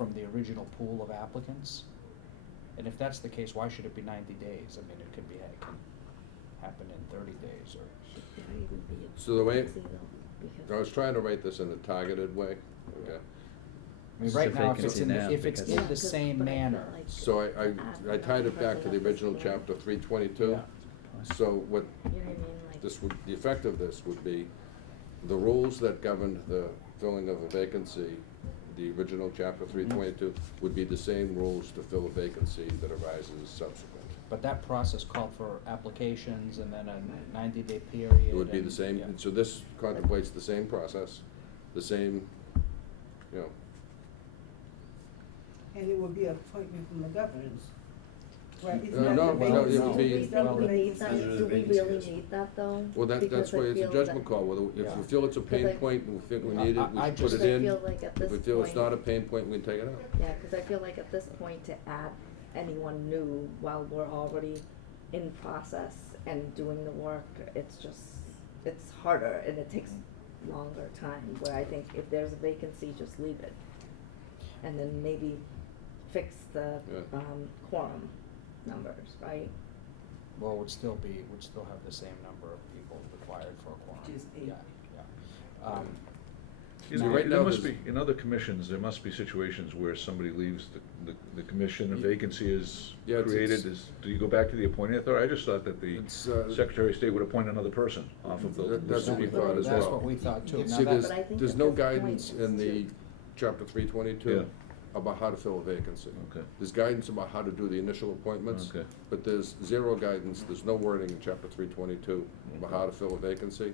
from the original pool of applicants. And if that's the case, why should it be 90 days? I mean, it can happen in 30 days or. Should there even be a So the way- vacancy though? Because I was trying to write this in a targeted way, okay? I mean, It's right a now, if it's vacancy in now the, if it's because- in the same but I feel manner. like So to add I tied it back to the another original person chapter 322. Yeah. So what You know what I mean, like. this would, the effect of this would be, the rules that governed the filling of a vacancy, the original chapter 322, would be the same rules to fill a vacancy that arises subsequent. But that process called for applications and then a 90-day period. It would be the and- same, yeah. so this contemplates the same process, the same, you know, And it would be an appointment from the governors, right? It's No, not no, the no, it vacancy. would Do be- we think well, we need that, Those are the do we vacancies. really need that though? well, that's Because I why it's a feel judgment that- call, whether, if Yeah. we feel it's a pain Because I- point and we think we need it, we I should put just- it Because I in. feel like at If we this feel it's point- not a pain point, we can take it out. Yeah, cause I feel like at this point to add anyone new while we're already in process and doing the work, it's harder and it takes longer time, where I think if there's a vacancy, just leave it. And then maybe fix the, Yeah. quorum numbers, right? Well, would still have the same number of people required for a quorum. Which is 8. Yeah, yeah. You See, know, right there now must there's- be, in other commissions, there must be situations where somebody leaves the commission, a vacancy is Yeah, it's- created, do you go back to the appointing authority? I just thought that the It's, Secretary of State would appoint another person off of the. That's what we list. thought as well. That's what we thought too. Now See, that- there's, But I think there's at no this point guidance it's in the too- chapter 322 Yeah. about how to fill a vacancy. Okay. There's guidance about how to do the initial appointments, Okay. but there's zero guidance, there's no wording in chapter 322 about how to fill a vacancy.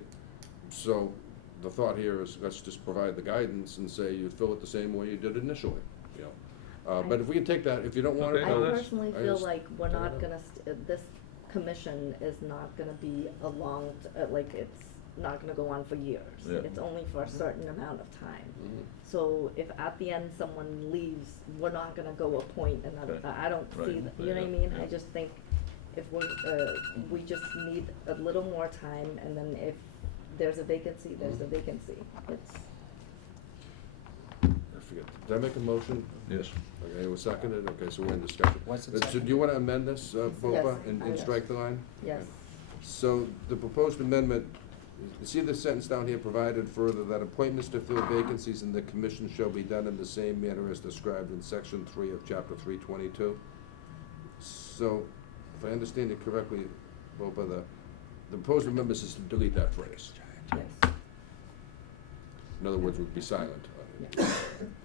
So the thought here is, let's just provide the guidance and say you fill it the same way you did initially, you know. But if we can take that, if you don't want it, Okay, I no, no, that's- personally I feel just- like we're take it not out. gonna, this commission is not gonna be a long, like, it's not gonna go on for years. Yeah. It's only for a certain amount of time. Mhm. So if at the end someone leaves, we're not gonna go appoint another, Okay. I don't see, Right. that. You know what I Yeah, mean? yeah. I just think if we just need a little more time, and then if there's a vacancy, there's a vacancy. It's, I forget, did I make a motion? Yes. Okay, it was seconded, okay, so we're in discussion. What's it So do seconded? you wanna amend this, Boba, Yes, and I- strike the line? yes. Okay. So the proposed amendment, you see the sentence down here, provided further that appointments to fill vacancies in the commission shall be done in the same manner as described in section 3 of chapter 322. So, if I understand it correctly, Boba, the proposed amendment is to delete that phrase. Yes. In other words, would be silent.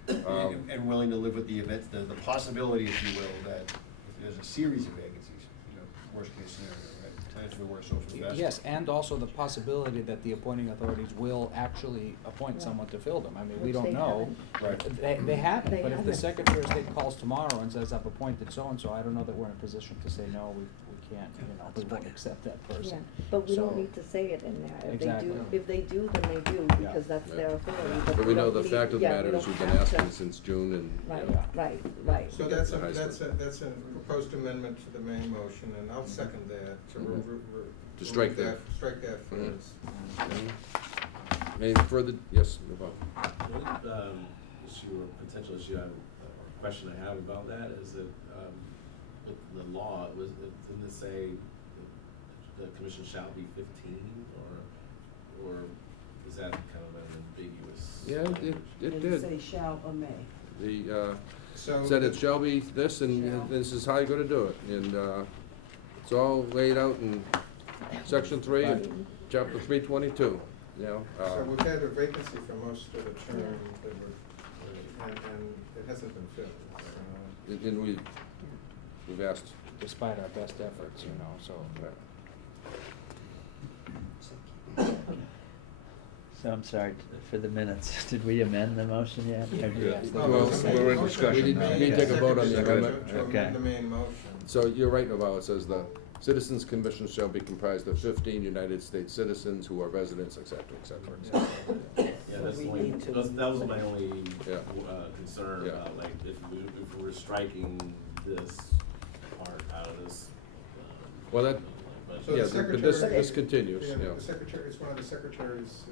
And willing to live with the event, the possibility, if you will, that if there's a series of vacancies, you know, worst case scenario, right? Plans for the worst, hope for the best. Yes, and also the possibility that the appointing authorities will actually appoint Yeah. someone to fill them. I mean, we Which don't they know. Right. They haven't, They but if the haven't. Secretary of State calls tomorrow and says, I've appointed so-and-so, I don't know that we're in a position to say, no, we can't, you know, we won't accept that Yeah, person. but we don't So- need to say it in there. If Exactly. if they do, then they do, Yeah. because that's Yeah. their authority, But we know don't the need- fact of the yeah, we matter is don't we've been have to- asking since June and, Right, you know. right. So That's that's a high that's a proposed amendment to the main motion, and I'll second that, to To strike that. Strike that Mhm. phrase. Any further, yes, Yvonne? The only issue or potential issue or question I have about that is that with the law, didn't it say the commission shall be 15 or is that kind of an ambiguous? Yeah, language? it Does did. it say shall or may? The, So. said it shall be this, and Shall. this is how you're gonna do it, and, it's all laid out in section 3 of chapter 322, you know. So we've had a vacancy for most of the term that we're, and it hasn't been filled. And we've asked, Despite our best efforts, you know, so. So I'm sorry, for the minutes, did we amend the motion yet? Yeah. Yes. Well, Well, there's a we're in motion. discussion We now. need to take a vote on the Second, amendment. to Okay. amend the main motion. so you're right, Noval, it says the Citizens Commission shall be comprised of 15 United States citizens who are residents, et cetera, et cetera, et cetera. Yeah, that's we the only, need to that was my only Yeah. concern Yeah. about, like, if we're striking this part out of this. Well, that- but- So Yeah, the but this secretary. continues, Yeah, yeah. the secretary, it's one of the secretary's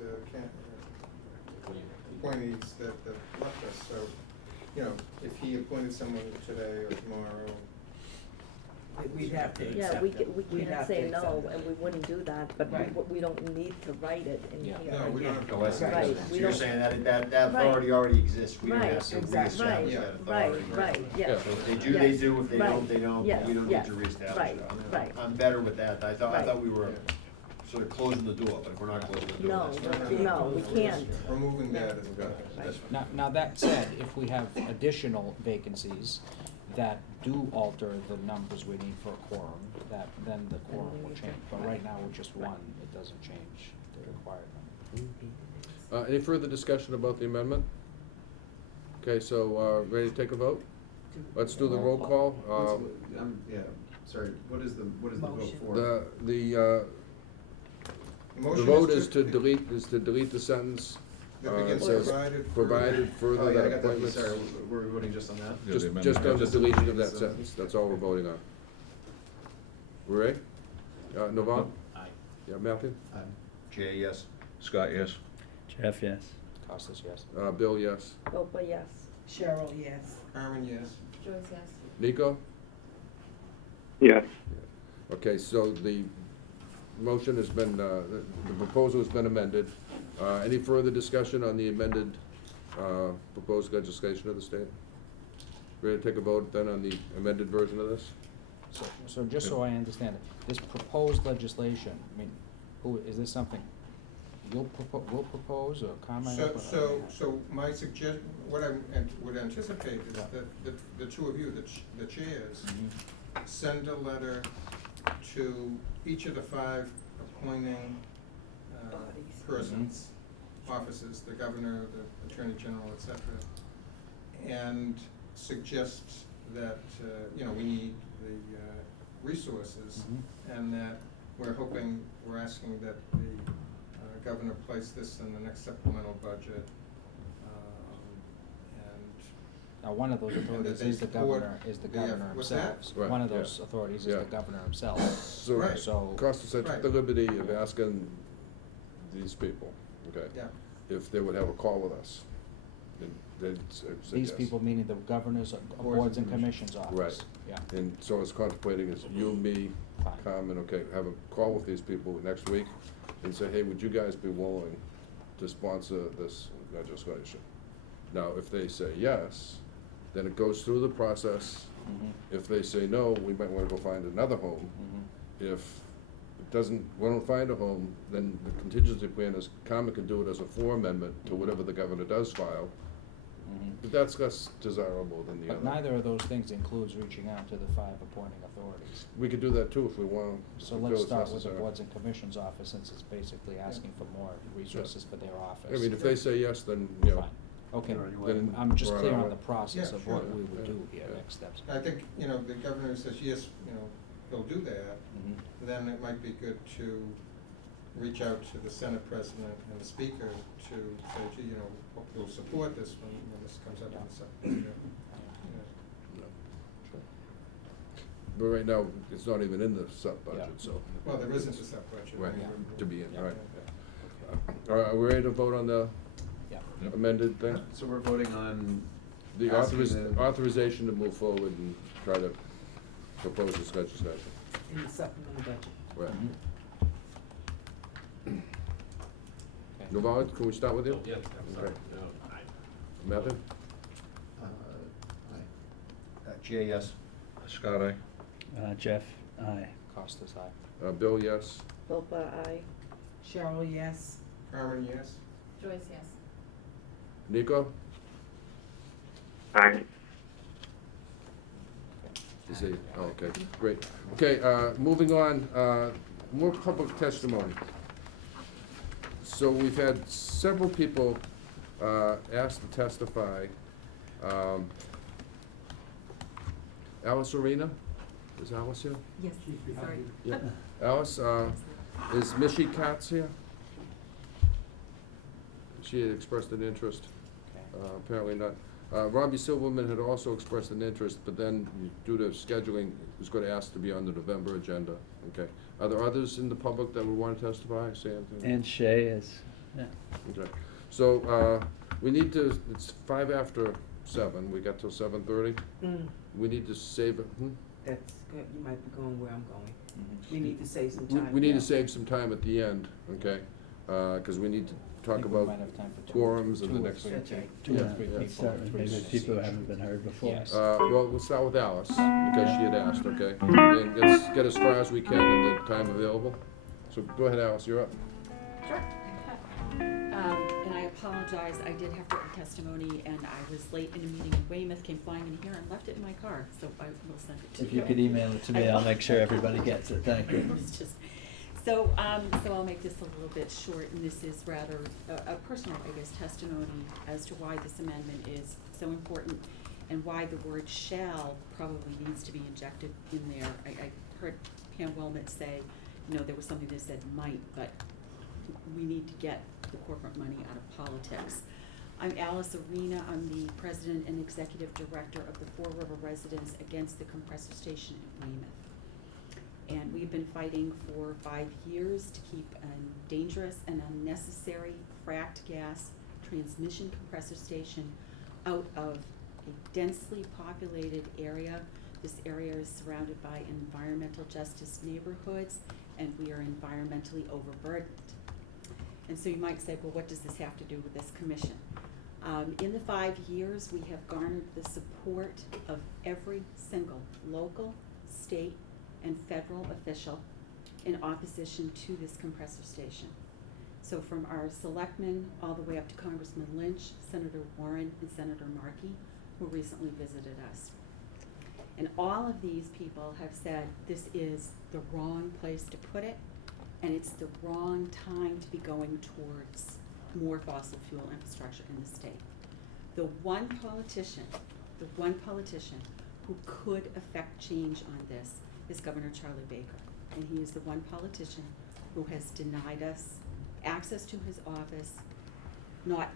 appointees that left us, so you know, if he appointed someone today or tomorrow, We'd have to Yeah, accept we it. can, we We'd can't have to say accept no, it. and we wouldn't do that, but Right. we don't need to write it in Yeah. here. no, we don't have to. No, I see. Right, So we you're don't- saying that Right. authority already exists, we don't Right, have to exactly. reestablish Right, that authority. Right, yeah. So if they do, they Yes. do, if they Right. don't, they don't, Yes, we don't need yes. to reestablish Right, that. right. I'm better with that, I thought Right. we were sort of closing the door, but if we're not closing the door, No, that's No, fine. no, no, we we're can't. just removing that as well. Right. Now that said, if we have additional vacancies that do alter the numbers we need for a quorum, then the quorum will change. But right now, with just one, it doesn't change the required number. Any further discussion about the amendment? Okay, so, ready to take a vote? Let's do the roll call. Yeah, sorry, what is the vote Motion. for? The Motion vote is to delete the sentence. That It begins says, provided Oh, further yeah, I that got that, appointments. sorry, we're voting just on that? Yeah, the Just amendment, on yeah. the Just deletion of that deleting sentence, that's all we're voting on. Ray? Novon? Aye. Yeah, Matthew? Jay, yes. Scott, yes? Jeff, yes. Costas, yes. Bill, yes. Bopa, yes. Cheryl, yes. Carmen, yes. Joyce, yes. Nico? Yes. Okay, so the motion has been, the proposal has been amended. Any further discussion on the amended, proposed legislation of the state? Ready to take a vote then on the amended version of this? So just so I understand it, this proposed legislation, I mean, is this something will propose or comment? So my what I would anticipate is Yeah. that the two of you, the chairs, Mhm. send a letter to each of the 5 appointing Bodies. persons, offices, the governor, the attorney general, et cetera, and suggest that, we need the resources, Mhm. and that we're asking that the governor place this in the next supplemental budget, and Now, one of those And that authorities they is the support governor, what's that? himself. Right, One of yeah. those authorities is Yeah. the governor himself. So, Right. So, Costas, I took the Right. liberty of asking these people, okay? Yeah. If they would have a call with us. And they'd said these yes. people, meaning the governors, boards and commissions office. Right. Yeah, And so I was contemplating is you, me, Fine. Carmen, okay, have a call with these people next week and say, hey, would you guys be willing to sponsor this legislation? Now, if they say yes, then it goes through the process. Mhm. If they say no, we might wanna go find another home. Mhm. If it doesn't, we don't find a home, then the contingency plan is, Carmen can do it as a floor amendment to whatever the governor does file. Mhm. But that's less desirable than the other. But neither of those things includes reaching out to the 5 appointing authorities. We could do that too if we want. if So we let's feel it's start with the necessary. boards and commissions office, since it's basically asking for more resources for their office. I mean, if they say yes, then, you know, Fine, okay, then I'm just we're on clear our on way. the process Yeah, of what sure. we would Yeah, do here, yeah. next steps. I think, the governor says, yes, he'll do that, Mhm. then it might be good to reach out to the Senate president and the speaker to say, gee, hope you'll support this when this comes up in the Senate. No, sure. But right now, it's not even in the sub-budget, Yeah. so. Well, there isn't a sub-budget. Right, Yeah. to be in, Yeah. all right. All right, are we ready to vote on the Yeah. Yep. amended thing? So we're voting on The asking the- authorization to move forward and try to propose this legislation. In the supplemental budget. Right. Mhm. Okay. Naval, can we start with you? Yeah, I'm sorry, Okay. no, aye. Matthew? Jay, yes. Scott, aye? Jeff, aye. Costas, aye. Bill, yes? Bopa, aye. Cheryl, yes. Carmen, yes? Joyce, yes. Nico? Aye. Is he, oh, okay, great. Okay, moving on, more public testimony. So we've had several people asked to testify. Alice Arena, is Alice here? Yes, sorry. Yeah. Alice, is Mishi Katz here? She had expressed an interest. Okay. Apparently not. Robbie Silverman had also expressed an interest, but then due to scheduling, was going to ask to be on the November agenda. Okay. Are there others in the public that would want to testify? Say anything? And Shay is, yeah. Okay. So, we need to, it's 5 after 7, we got till 7:30. We need to save it, That's good, you might be going where I'm going. Mhm. We need to save some We, time. we need yeah. to save some time at the end, okay? Cause we need to I talk think we about might have time for quorums and the two or next. three, That's right. two Yeah, or three yeah. people. Certainly, three maybe minutes people who each. haven't been heard before. Yes. Well, we'll start with Alice, because she had asked, okay? And get as far as we can in the time available. So go ahead, Alice, you're up. Sure. And I apologize, I did have written testimony and I was late in a meeting in Weymouth, came flying in here and left it in my car, so I will send it to you. If you could email it to me, I'll make sure everybody gets it, thank you. It's just- So I'll make this a little bit short, and this is rather a personal, I guess, testimony as to why this amendment is so important and why the word shall probably needs to be injected in there. I heard Pam Wilmot say, you know, there was something that said might, but we need to get the corporate money out of politics. I'm Alice Arena, I'm the president and executive director of the Four River Residents Against the Compressor Station in Weymouth. And we've been fighting for 5 years to keep a dangerous and unnecessary fracked gas transmission compressor station out of a densely populated area. This area is surrounded by environmental justice neighborhoods, and we are environmentally overburdened. And so you might say, well, what does this have to do with this commission? In the 5 years, we have garnered the support of every single local, state, and federal official in opposition to this compressor station. So from our selectmen all the way up to Congressman Lynch, Senator Warren, and Senator Markey, who recently visited us. And all of these people have said this is the wrong place to put it, and it's the wrong time to be going towards more fossil fuel infrastructure in the state. The one politician who could affect change on this is Governor Charlie Baker. And he is the one politician who has denied us access to his office, not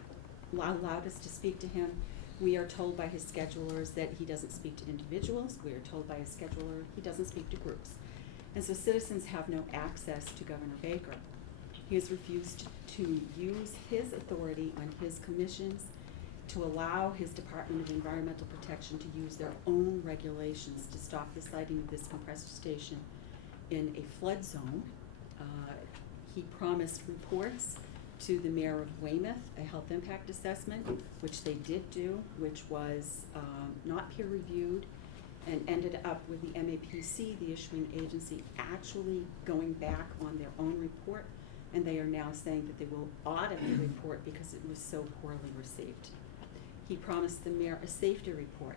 allowed us to speak to him. We are told by his schedulers that he doesn't speak to individuals. We are told by his scheduler he doesn't speak to groups. And so citizens have no access to Governor Baker. He has refused to use his authority on his commissions to allow his Department of Environmental Protection to use their own regulations to stop the siting of this compressor station in a flood zone. He promised reports to the mayor of Weymouth, a health impact assessment, which they did do, which was not peer reviewed, and ended up with the MAPC, the issuing agency, actually going back on their own report, and they are now saying that they will audit the report because it was so poorly received. He promised the mayor a safety report,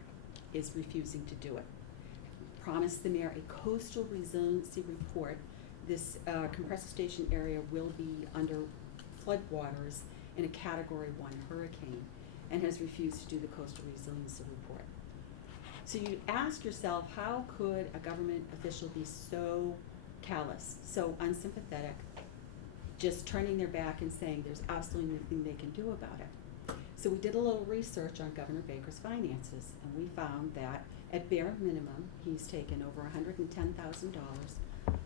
is refusing to do it. Promised the mayor a coastal resiliency report. This compressor station area will be under floodwaters in a Category 1 hurricane, and has refused to do the coastal resiliency report. So you ask yourself, how could a government official be so callous, so unsympathetic, just turning their back and saying there's absolutely nothing they can do about it? So we did a little research on Governor Baker's finances, and we found that at bare minimum, he's taken over $110,000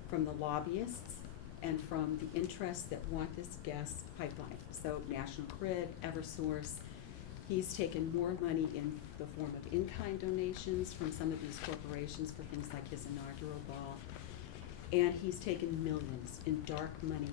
from the lobbyists and from the interests that want this gas pipeline. So National Grid, Eversource. He's taken more money in the form of in-kind donations from some of these corporations for things like his inaugural ball. And he's taken millions in dark money